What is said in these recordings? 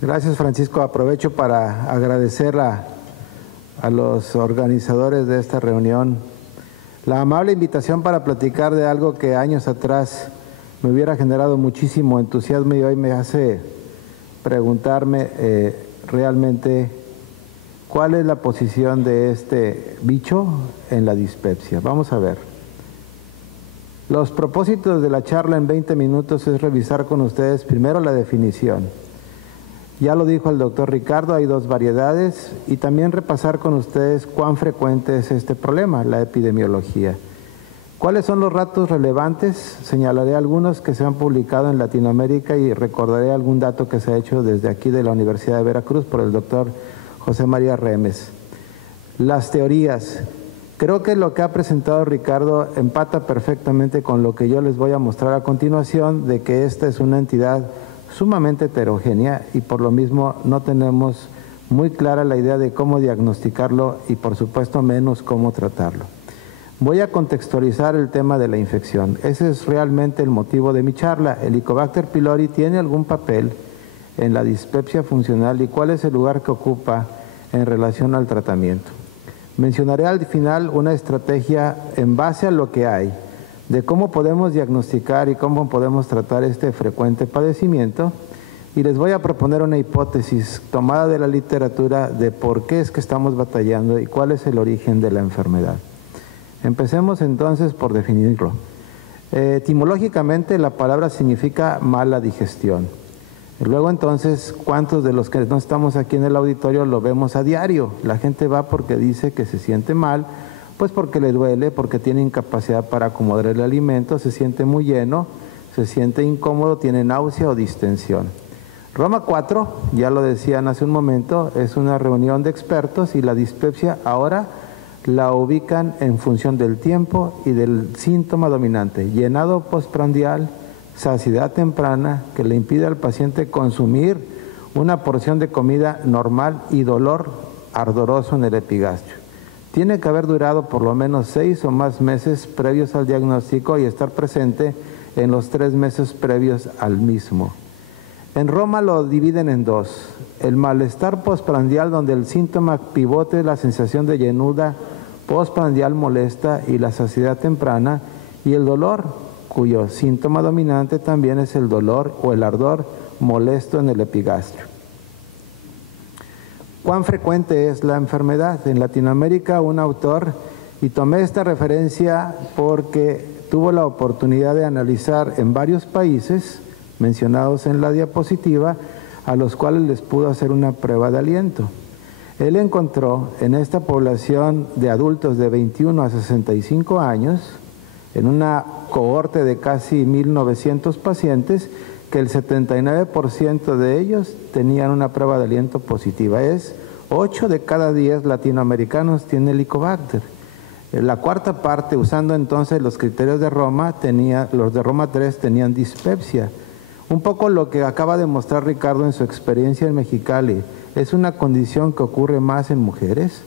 Gracias, Francisco. Aprovecho para agradecer a los organizadores de esta reunión la amable invitación para platicar de algo que años atrás me hubiera generado muchísimo entusiasmo y hoy me hace preguntarme realmente cuál es la posición de este bicho en la dispepsia. Vamos a ver. Los propósitos de la charla en 20 minutos es revisar con ustedes primero la definición. Ya lo dijo el doctor Ricardo, hay dos variedades, y también repasar con ustedes cuán frecuente es este problema, la epidemiología. ¿Cuáles son los datos relevantes? Señalaré algunos que se han publicado en Latinoamérica y recordaré algún dato que se ha hecho desde aquí de la Universidad de Veracruz por el doctor José María Remes. Las teorías. Creo que lo que ha presentado Ricardo empata perfectamente con lo que yo les voy a mostrar a continuación, de que esta es una entidad sumamente heterogénea y por lo mismo no tenemos muy clara la idea de cómo diagnosticarlo y por supuesto menos cómo tratarlo. Voy a contextualizar el tema de la infección. Ese es realmente el motivo de mi charla. ¿El Helicobacter pylori tiene algún papel en la dispepsia funcional y cuál es el lugar que ocupa en relación al tratamiento? Mencionaré al final una estrategia en base a lo que hay, de cómo podemos diagnosticar y cómo podemos tratar este frecuente padecimiento, y les voy a proponer una hipótesis tomada de la literatura de por qué es que estamos batallando y cuál es el origen de la enfermedad. Empecemos entonces por definirlo. Etimológicamente la palabra significa mala digestión. Luego entonces, ¿cuántos de los que no estamos aquí en el auditorio lo vemos a diario? La gente va porque dice que se siente mal, pues porque le duele, porque tiene incapacidad para acomodar el alimento, se siente muy lleno, se siente incómodo, tiene náusea o distensión. Roma 4, ya lo decían hace un momento, es una reunión de expertos y la dispepsia ahora la ubican en función del tiempo y del síntoma dominante, llenado postprandial, saciedad temprana que le impide al paciente consumir una porción de comida normal y dolor ardoroso en el epigastrio. Tiene que haber durado por lo menos 6 o más meses previos al diagnóstico y estar presente en los 3 meses previos al mismo. En Roma lo dividen en dos: el malestar postprandial, donde el síntoma pivote es la sensación de llenura postprandial molesta y la saciedad temprana, y el dolor, cuyo síntoma dominante también es el dolor o el ardor molesto en el epigastrio. ¿Cuán frecuente es la enfermedad? En Latinoamérica, un autor, y tomé esta referencia porque tuvo la oportunidad de analizar en varios países mencionados en la diapositiva, a los cuales les pudo hacer una prueba de aliento. Él encontró en esta población de adultos de 21 a 65 años, en una cohorte de casi 1.900 pacientes, que el 79% de ellos tenían una prueba de aliento positiva. Es 8 de cada 10 latinoamericanos tienen Helicobacter. La cuarta parte, usando entonces los criterios de Roma, los de Roma 3 tenían dispepsia. Un poco lo que acaba de mostrar Ricardo en su experiencia en Mexicali. Es una condición que ocurre más en mujeres.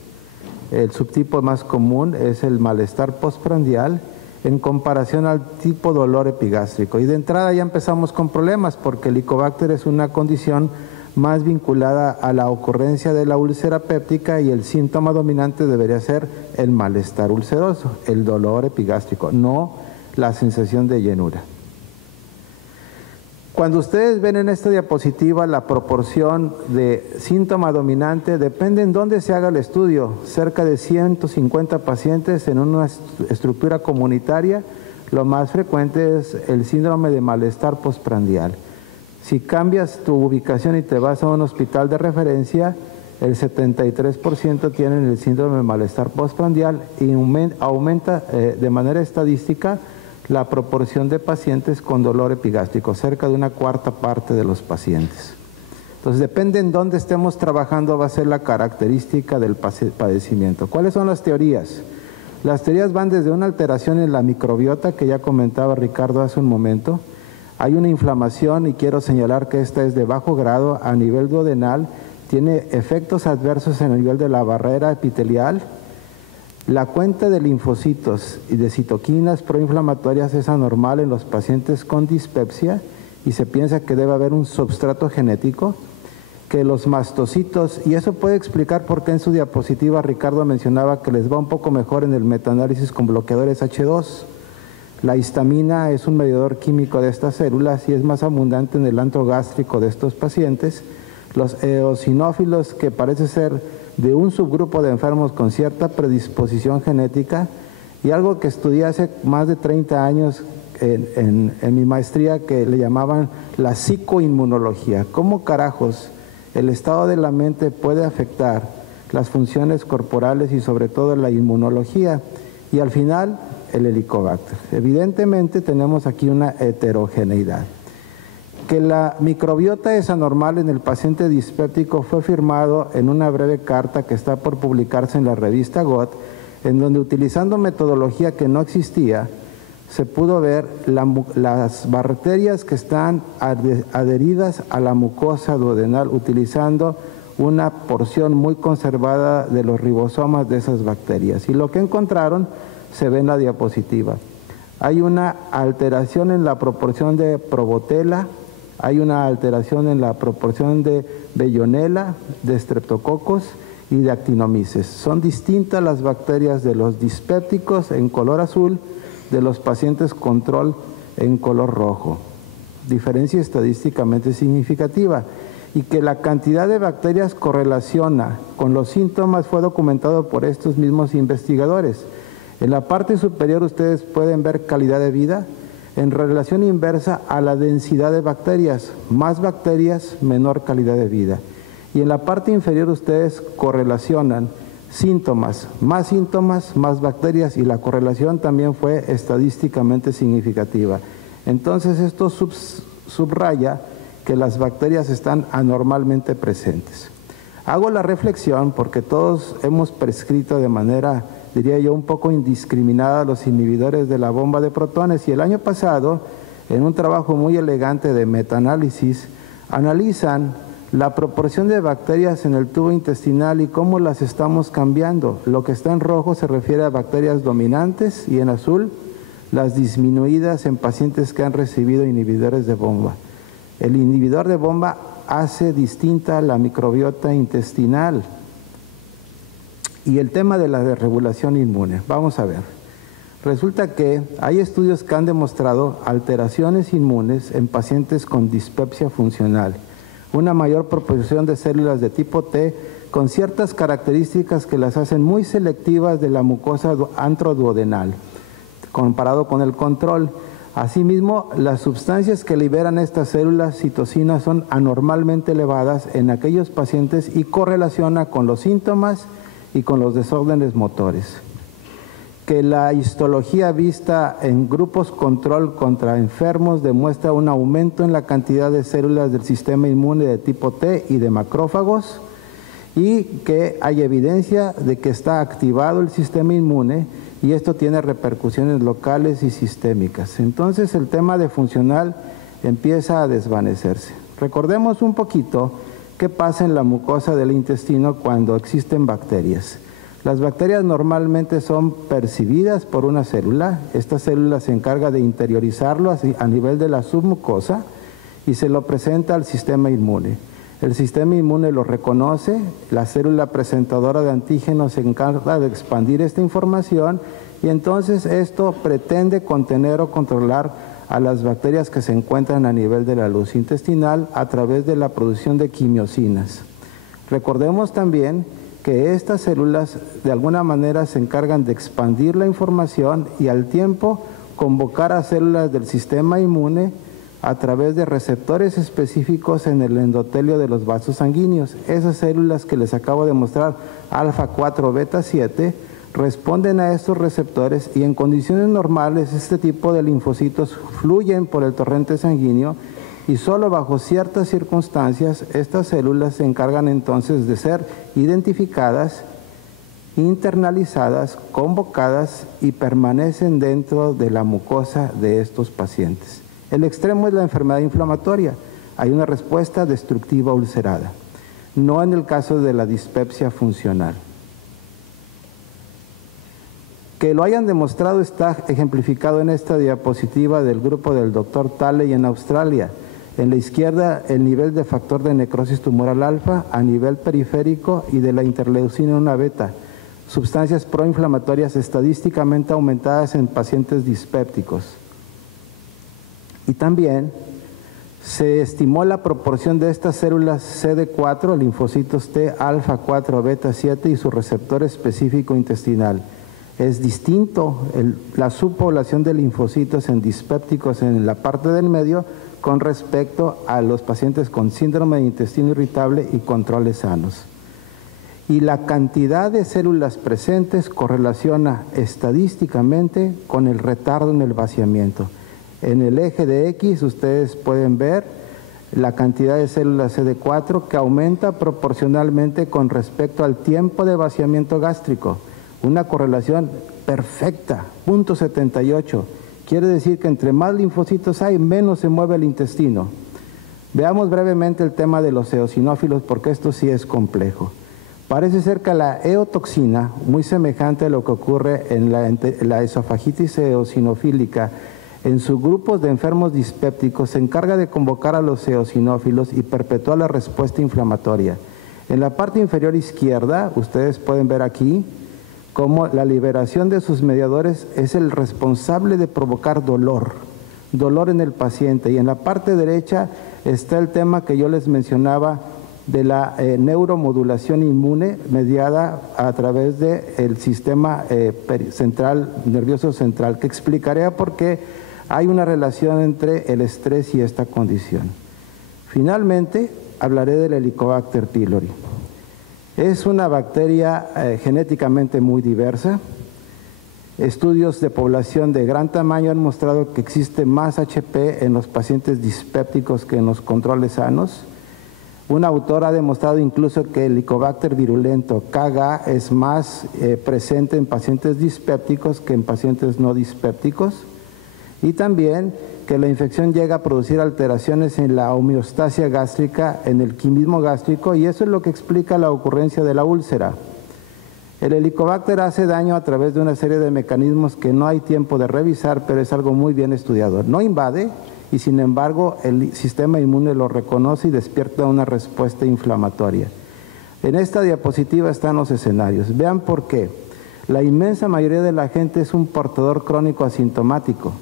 El subtipo más común es el malestar postprandial en comparación al tipo dolor epigástrico. Y de entrada ya empezamos con problemas porque el Helicobacter es una condición más vinculada a la ocurrencia de la úlcera péptica y el síntoma dominante debería ser el malestar ulceroso, el dolor epigástrico, no la sensación de llenura. Cuando ustedes ven en esta diapositiva la proporción de síntoma dominante, depende en dónde se haga el estudio. Cerca de 150 pacientes en una estructura comunitaria, lo más frecuente es el síndrome de malestar postprandial. Si cambias tu ubicación y te vas a un hospital de referencia, el 73% tienen el síndrome de malestar postprandial y aumenta de manera estadística la proporción de pacientes con dolor epigástrico, cerca de una cuarta parte de los pacientes. Entonces, depende en dónde estemos trabajando, va a ser la característica del padecimiento. ¿Cuáles son las teorías? Las teorías van desde una alteración en la microbiota, que ya comentaba Ricardo hace un momento. Hay una inflamación, y quiero señalar que esta es de bajo grado a nivel duodenal, tiene efectos adversos en el nivel de la barrera epitelial. La cuenta de linfocitos y de citoquinas proinflamatorias es anormal en los pacientes con dispepsia y se piensa que debe haber un substrato genético que los mastocitos, y eso puede explicar por qué en su diapositiva Ricardo mencionaba que les va un poco mejor en el metaanálisis con bloqueadores H2. La histamina es un mediador químico de estas células y es más abundante en el antro gástrico de estos pacientes. Los eosinófilos, que parece ser de un subgrupo de enfermos con cierta predisposición genética, y algo que estudié hace más de 30 años en mi maestría, que le llamaban la psicoinmunología. ¿Cómo carajos el estado de la mente puede afectar las funciones corporales y sobre todo la inmunología? Y al final, el Helicobacter. Evidentemente tenemos aquí una heterogeneidad. Que la microbiota es anormal en el paciente dispéptico fue firmado en una breve carta que está por publicarse en la revista GOT, en donde, utilizando metodología que no existía, se pudo ver las bacterias que están adheridas a la mucosa duodenal, utilizando una porción muy conservada de los ribosomas de esas bacterias. Y lo que encontraron se ve en la diapositiva. Hay una alteración en la proporción de Probotella, hay una alteración en la proporción de Bellonella, de Streptococcus y de Actinomyces. Son distintas las bacterias de los dispépticos en color azul, de los pacientes control en color rojo. Diferencia estadísticamente significativa. Y que la cantidad de bacterias correlaciona con los síntomas fue documentado por estos mismos investigadores. En la parte superior ustedes pueden ver calidad de vida en relación inversa a la densidad de bacterias. Más bacterias, menor calidad de vida. Y en la parte inferior ustedes correlacionan síntomas, más bacterias, y la correlación también fue estadísticamente significativa. Entonces esto subraya que las bacterias están anormalmente presentes. Hago la reflexión porque todos hemos prescrito de manera, diría yo, un poco indiscriminada los inhibidores de la bomba de protones, y el año pasado, en un trabajo muy elegante de metaanálisis, analizan la proporción de bacterias en el tubo intestinal y cómo las estamos cambiando. Lo que está en rojo se refiere a bacterias dominantes y en azul las disminuidas en pacientes que han recibido inhibidores de bomba. El inhibidor de bomba hace distinta la microbiota intestinal. Y el tema de la desregulación inmune, vamos a ver. Resulta que hay estudios que han demostrado alteraciones inmunes en pacientes con dispepsia funcional, una mayor proporción de células de tipo T con ciertas características que las hacen muy selectivas de la mucosa antroduodenal, comparado con el control. Asimismo, las sustancias que liberan estas células citocinas son anormalmente elevadas en aquellos pacientes y correlaciona con los síntomas y con los desórdenes motores. Que la histología vista en grupos control contra enfermos demuestra un aumento en la cantidad de células del sistema inmune de tipo T y de macrófagos, y que hay evidencia de que está activado el sistema inmune y esto tiene repercusiones locales y sistémicas. Entonces el tema de funcional empieza a desvanecerse. Recordemos un poquito qué pasa en la mucosa del intestino cuando existen bacterias. Las bacterias normalmente son percibidas por una célula. Esta célula se encarga de interiorizarlo a nivel de la submucosa y se lo presenta al sistema inmune. El sistema inmune lo reconoce, la célula presentadora de antígenos se encarga de expandir esta información y entonces esto pretende contener o controlar a las bacterias que se encuentran a nivel de la luz intestinal a través de la producción de quimiosinas. Recordemos también que estas células de alguna manera se encargan de expandir la información y al tiempo convocar a células del sistema inmune a través de receptores específicos en el endotelio de los vasos sanguíneos. Esas células que les acabo de mostrar, alfa 4, beta 7, responden a estos receptores y en condiciones normales este tipo de linfocitos fluyen por el torrente sanguíneo y solo bajo ciertas circunstancias estas células se encargan entonces de ser identificadas, internalizadas, convocadas y permanecen dentro de la mucosa de estos pacientes. El extremo es la enfermedad inflamatoria. Hay una respuesta destructiva ulcerada, no en el caso de la dispepsia funcional. Que lo hayan demostrado está ejemplificado en esta diapositiva del grupo del Dr. Talley en Australia. En la izquierda, el nivel de factor de necrosis tumoral alfa a nivel periférico y de la interleucina 1 beta, sustancias proinflamatorias estadísticamente aumentadas en pacientes dispépticos. Y también se estimó la proporción de estas células CD4, linfocitos T, alfa 4, beta 7 y su receptor específico intestinal. Es distinto la subpoblación de linfocitos en dispépticos en la parte del medio con respecto a los pacientes con síndrome de intestino irritable y controles sanos. Y la cantidad de células presentes correlaciona estadísticamente con el retardo en el vaciamiento. En el eje de X ustedes pueden ver la cantidad de células CD4 que aumenta proporcionalmente con respecto al tiempo de vaciamiento gástrico. Una correlación perfecta, 0.78. Quiere decir que entre más linfocitos hay, menos se mueve el intestino. Veamos brevemente el tema de los eosinófilos porque esto sí es complejo. Parece ser que la eotoxina, muy semejante a lo que ocurre en la esofagitis eosinofílica, en sus grupos de enfermos dispépticos se encarga de convocar a los eosinófilos y perpetuar la respuesta inflamatoria. En la parte inferior izquierda, ustedes pueden ver aquí, cómo la liberación de sus mediadores es el responsable de provocar dolor en el paciente. Y en la parte derecha está el tema que yo les mencionaba de la neuromodulación inmune mediada a través del sistema nervioso central, que explicaré por qué hay una relación entre el estrés y esta condición. Finalmente, hablaré del Helicobacter pylori. Es una bacteria genéticamente muy diversa. Estudios de población de gran tamaño han mostrado que existe más HP en los pacientes dispépticos que en los controles sanos. Un autor ha demostrado incluso que el Helicobacter virulento, KGA, es más presente en pacientes dispépticos que en pacientes no dispépticos. Y también que la infección llega a producir alteraciones en la homeostasia gástrica, en el quimismo gástrico, y eso es lo que explica la ocurrencia de la úlcera. El Helicobacter hace daño a través de una serie de mecanismos que no hay tiempo de revisar, pero es algo muy bien estudiado. No invade y sin embargo el sistema inmune lo reconoce y despierta una respuesta inflamatoria. En esta diapositiva están los escenarios. Vean por qué. La inmensa mayoría de la gente es un portador crónico asintomático.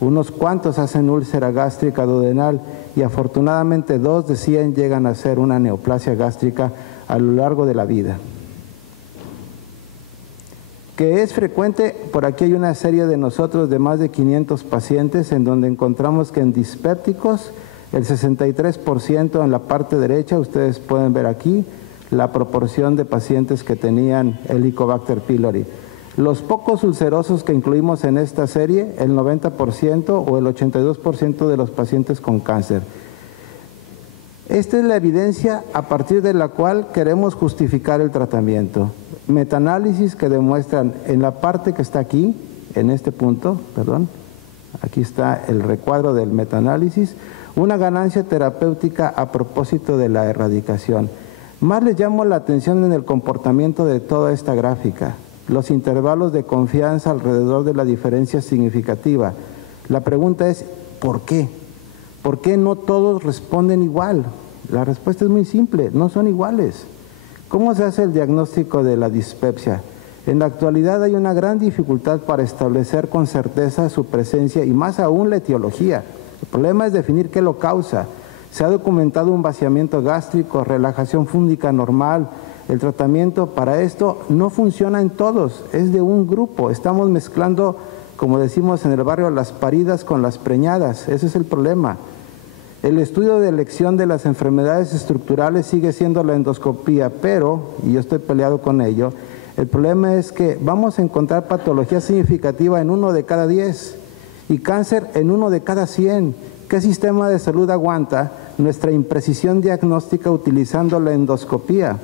Unos cuantos hacen úlcera gástrica duodenal y afortunadamente 2 de 100 llegan a hacer una neoplasia gástrica a lo largo de la vida. Que es frecuente, por aquí hay una serie de nosotros de más de 500 pacientes en donde encontramos que en dispépticos el 63% en la parte derecha, ustedes pueden ver aquí la proporción de pacientes que tenían Helicobacter pylori. Los pocos ulcerosos que incluimos en esta serie, el 90% o el 82% de los pacientes con cáncer. Esta es la evidencia a partir de la cual queremos justificar el tratamiento. Metaanálisis que demuestran en la parte que está aquí, en este punto, perdón, aquí está el recuadro del metaanálisis, una ganancia terapéutica a propósito de la erradicación. Más les llamo la atención en el comportamiento de toda esta gráfica. Los intervalos de confianza alrededor de la diferencia significativa. La pregunta es, ¿por qué? ¿Por qué no todos responden igual? La respuesta es muy simple, no son iguales. ¿Cómo se hace el diagnóstico de la dispepsia? En la actualidad hay una gran dificultad para establecer con certeza su presencia y más aún la etiología. El problema es definir qué lo causa. Se ha documentado un vaciamiento gástrico, relajación fúngica normal. El tratamiento para esto no funciona en todos, es de un grupo. Estamos mezclando, como decimos en el barrio, las paridas con las preñadas. Ese es el problema. El estudio de elección de las enfermedades estructurales sigue siendo la endoscopía, pero, y yo estoy peleado con ello, el problema es que vamos a encontrar patología significativa en 1 de cada 10 y cáncer en 1 de cada 100. ¿Qué sistema de salud aguanta nuestra imprecisión diagnóstica utilizando la endoscopía,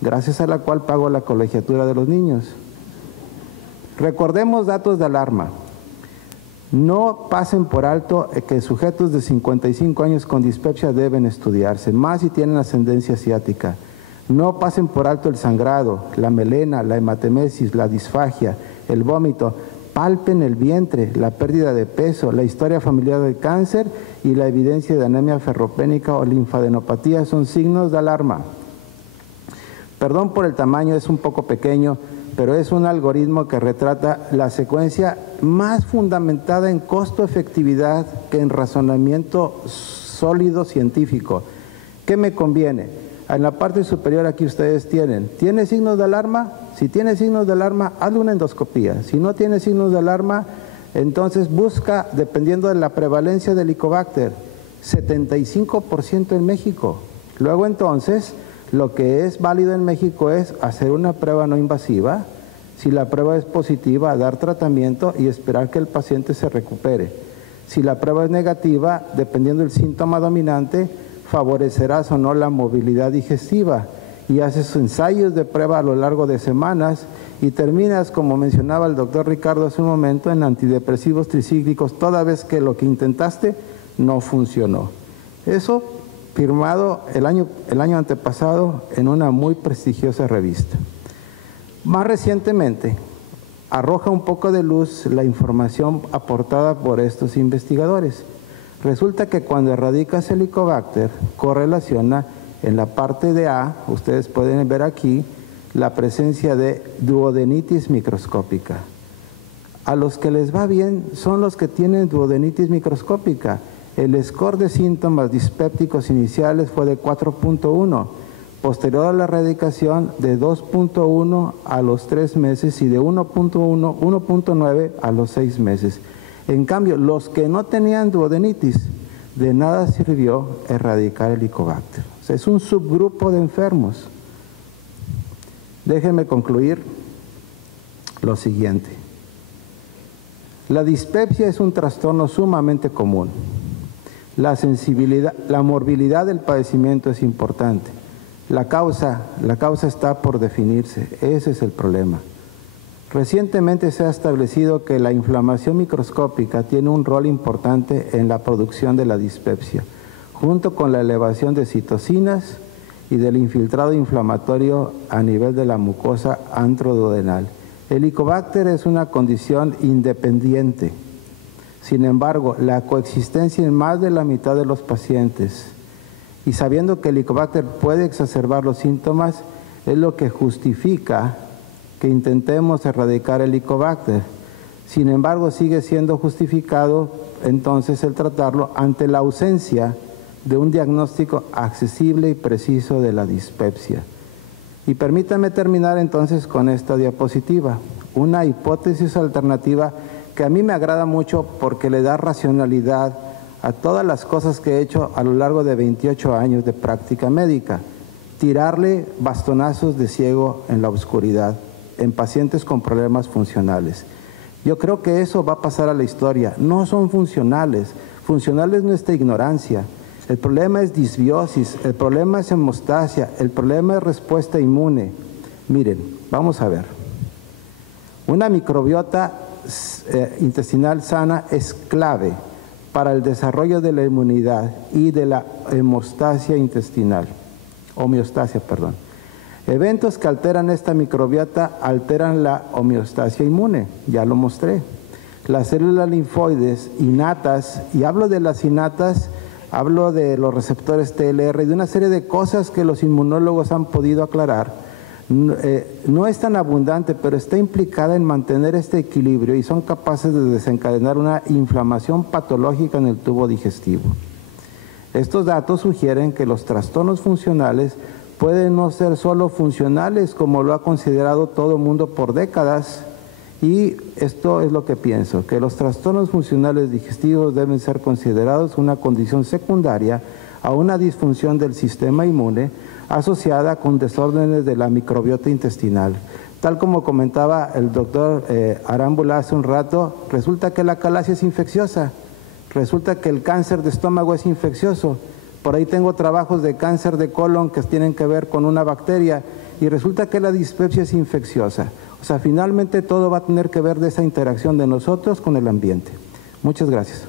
gracias a la cual pago la colegiatura de los niños? Recordemos datos de alarma. No pasen por alto que sujetos de 55 años con dispepsia deben estudiarse, más si tienen ascendencia asiática. No pasen por alto el sangrado, la melena, la hematemesis, la disfagia, el vómito. palpen el vientre, la pérdida de peso, la historia familiar del cáncer y la evidencia de anemia ferropénica o linfadenopatía son signos de alarma. Perdón por el tamaño, es un poco pequeño, pero es un algoritmo que retrata la secuencia más fundamentada en costo-efectividad que en razonamiento sólido científico. ¿Qué me conviene? En la parte superior aquí ustedes ¿tiene signos de alarma? Si tiene signos de alarma, hazle una endoscopía. Si no tiene signos de alarma, entonces busca, dependiendo de la prevalencia del Helicobacter, 75% en México. Luego entonces, lo que es válido en México es hacer una prueba no invasiva. Si la prueba es positiva, dar tratamiento y esperar que el paciente se recupere. Si la prueba es negativa, dependiendo del síntoma dominante, favorecerás o no la movilidad digestiva y haces ensayos de prueba a lo largo de semanas y terminas, como mencionaba el doctor Ricardo hace un momento, en antidepresivos tricíclicos toda vez que lo que intentaste no funcionó. Eso firmado el año antepasado en una muy prestigiosa revista. Más recientemente, arroja un poco de luz la información aportada por estos investigadores. Resulta que cuando erradicas el Helicobacter, correlaciona en la parte de A, ustedes pueden ver aquí, la presencia de duodenitis microscópica. A los que les va bien son los que tienen duodenitis microscópica. El score de síntomas dispépticos iniciales fue de 4.1, posterior a la erradicación de 2.1 a los 3 meses y de 1.9 a los 6 meses. En cambio, los que no tenían duodenitis, de nada sirvió erradicar el Helicobacter. O sea, es un subgrupo de enfermos. Déjenme concluir lo siguiente. La dispepsia es un trastorno sumamente común. La morbilidad del padecimiento es importante. La causa está por definirse. Ese es el problema. Recientemente se ha establecido que la inflamación microscópica tiene un rol importante en la producción de la dispepsia, junto con la elevación de citocinas y del infiltrado inflamatorio a nivel de la mucosa antroduodenal. El Helicobacter es una condición independiente. Sin embargo, la coexistencia en más de la mitad de los pacientes y sabiendo que el Helicobacter puede exacerbar los síntomas es lo que justifica que intentemos erradicar el Helicobacter. Sin embargo, sigue siendo justificado entonces el tratarlo ante la ausencia de un diagnóstico accesible y preciso de la dispepsia. Y permítame terminar entonces con esta diapositiva, una hipótesis alternativa que a mí me agrada mucho porque le da racionalidad a todas las cosas que he hecho a lo largo de 28 años de práctica médica. Tirarle bastonazos de ciego en la oscuridad en pacientes con problemas funcionales. Yo creo que eso va a pasar a la historia. No son funcionales. Funcional es nuestra ignorancia. El problema es disbiosis, el problema es hemostasia, el problema es respuesta inmune. Miren, vamos a ver. Una microbiota intestinal sana es clave para el desarrollo de la inmunidad y de la homeostasia intestinal. Eventos que alteran esta microbiota alteran la homeostasia inmune, ya lo mostré. Las células linfoides innatas, y hablo de las innatas, hablo de los receptores TLR y de una serie de cosas que los inmunólogos han podido aclarar. No es tan abundante, pero está implicada en mantener este equilibrio y son capaces de desencadenar una inflamación patológica en el tubo digestivo. Estos datos sugieren que los trastornos funcionales pueden no ser solo funcionales, como lo ha considerado todo el mundo por décadas, y esto es lo que pienso, que los trastornos funcionales digestivos deben ser considerados una condición secundaria a una disfunción del sistema inmune asociada con desórdenes de la microbiota intestinal. Tal como comentaba el doctor Arámbula hace un rato, resulta que la calasia es infecciosa, resulta que el cáncer de estómago es infeccioso. Por ahí tengo trabajos de cáncer de colon que tienen que ver con una bacteria y resulta que la dispepsia es infecciosa. O sea, finalmente todo va a tener que ver de esa interacción de nosotros con el ambiente. Muchas gracias.